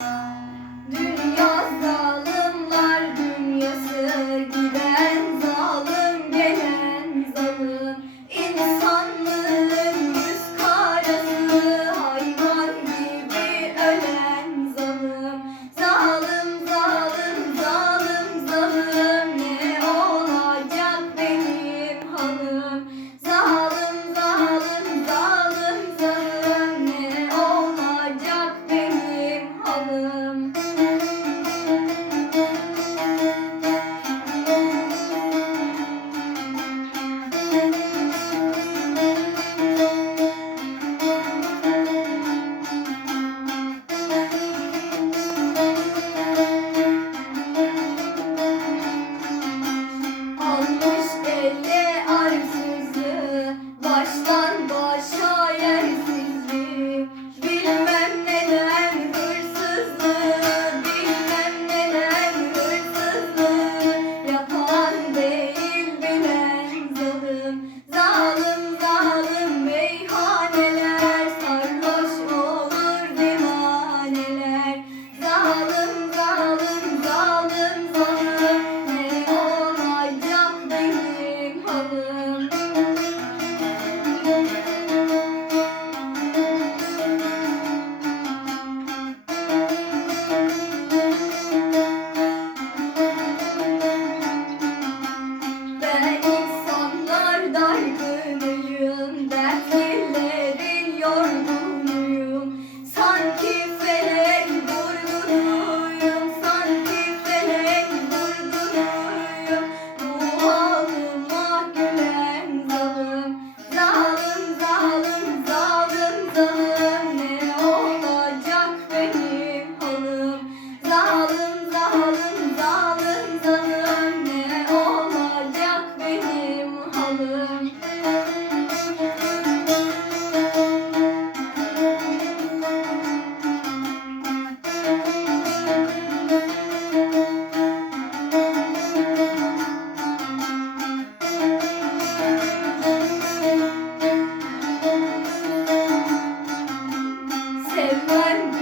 you Darbe neyim Himself one.